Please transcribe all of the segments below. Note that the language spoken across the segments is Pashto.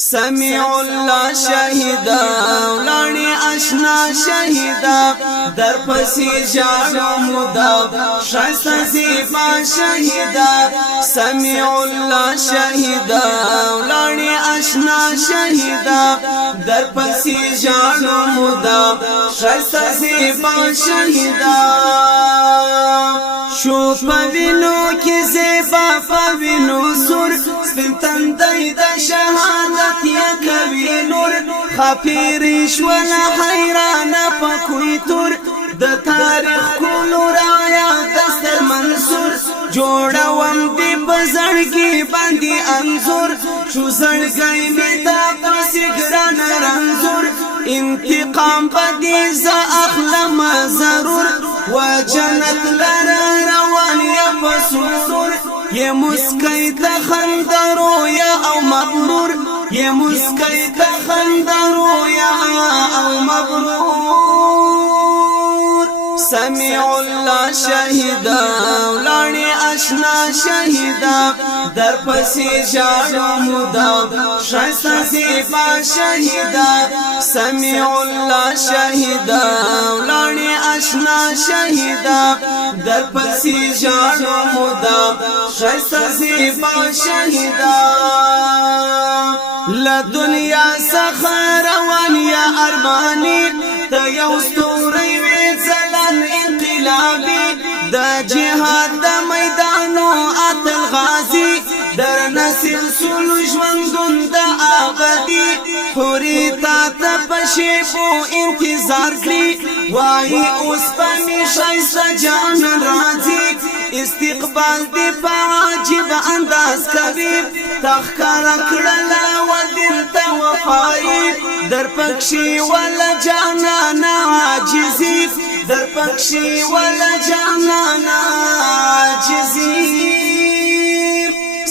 سمیع الله شهیدا ولانی آشنا شهیدا در پسی جانو مداب شایسته زیبا شهیدا سمیع الله شهیدا ولانی آشنا شهیدا در پسی جانو مداب شایسته زیبا شهیدا شو پوینو کی زیبا پوینو سر سپین تندی دا شهادت یا کوي نور خفیریش ولا حیران پکوی تور د تاریخ کولو رایا دستر منصور جوړوم دی بزړګي باندې انزور شو زړګي می تا پسې ګران رنزور انتقام بدی ز اخلم ضرور و جنت لرا روان یا پسرور یہ مسکی تخندرو یا او مغرور یہ مسکی تخندرو یا او مغرور سمیع الله شهیدا ولانی آشنا شهیدا در پسی جانو مداب شایسته زیبا شهیدا سمیع الله شهیدا ولانی آشنا شهیدا در پسی جانو مداب شایسته زیبا شهیدا لدنیا سخر روان یا ارمانی تا یوستوری ویزلن انقلابی دا جهاد دا میدانو آتل غازی در نسل سلو جوندون دا آبادی خوری تا تا پشیبو انتظار کری وائی اس پمی شایسته جانن رازی استقبال دی پا عجیب انداز کبیر تخکارا کرلا و دل تا وفایی در پکشی ولا جانانا عاجزی در پکشی ولا جانانا عاجزی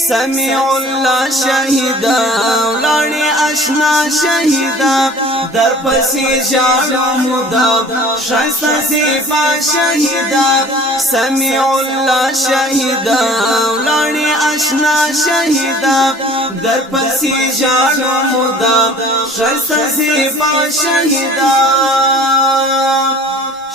سمیع الله شهیدا ولانی آشنا شهیدا در پسی جانو مداب شایسته زیبا شهیدا سمیع الله شهیدا ولانی آشنا شهیدا در پسی جانو مداب شایسته زیبا شهیدا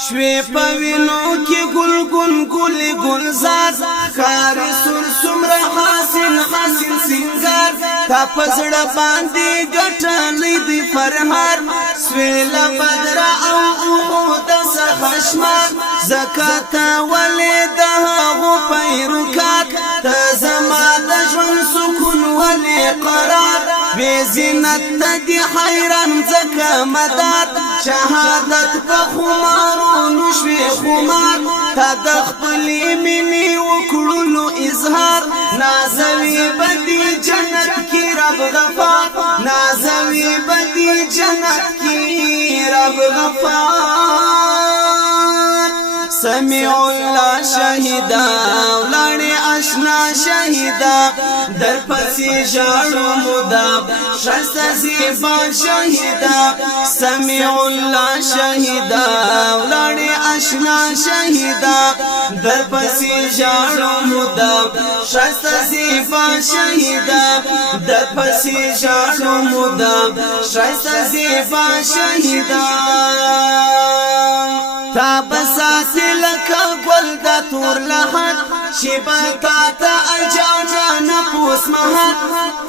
شوی پوینو کی گل گل گل گلزار خاری سر سمر حسین حسین سنگار تا پزړه باندې ګټلې دی فرهار سویل بدر او د سخشمار زکات ولید هغه پیروکات ته زما د ژوند سکون ولې قرار وی زینت دی حیران زکه مدد شهادت په خمارو نشوي خمار تا د خپل مینې وکړلو اظهار نازوي بدی جنت کی رب غفار نازوي بدی جنت کی رب غفار سمیع الله شهیدا ولانی آشنا شهیدا در پسی جانو مداب شایسته زیبا شهیدا سمیع الله شهیدا ولانی آشنا شهیدا در پسی جانو مداب شایسته زیبا شهیدا در پسی جانو مداب شایسته زیبا شهیدا تا بساتی لکا گل دا تور لحد شیبا تا اجانا نپوس محد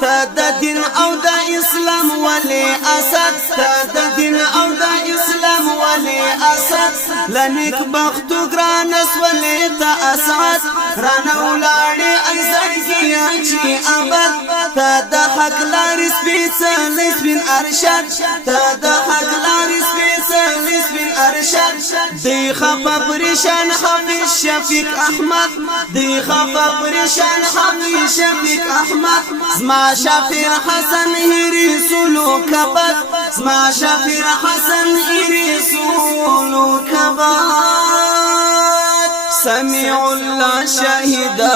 تا دا دین او دا اسلام ولی اسد تا دا دین او دا اسلام ولی اسد لنک بختو گرانس ولی تا اسعد رانولانی ایزدگیا چی ابد تا دا حق لارس بیسا لیسبین ارشد تا دا حق لارس بیسا لیسبین ارشد دی خفا پریشان حفیظ شفیق احمد دی خفا پریشان حفیظ شفیق احمد زما شفیع حسن هیری سولو کبد زما شفیع حسن هیری سولو کبد سمیع الله شهیدا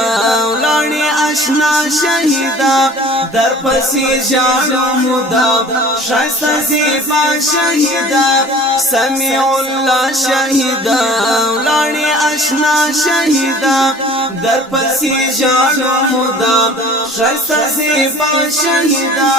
ولانی آشنا شهیدا در پسی جانو مداب شایسته زیبا شهیدا سمیع الله شهیدا ولانی آشنا شهیدا در پسی جانو مداب شایسته زیبا شهیدا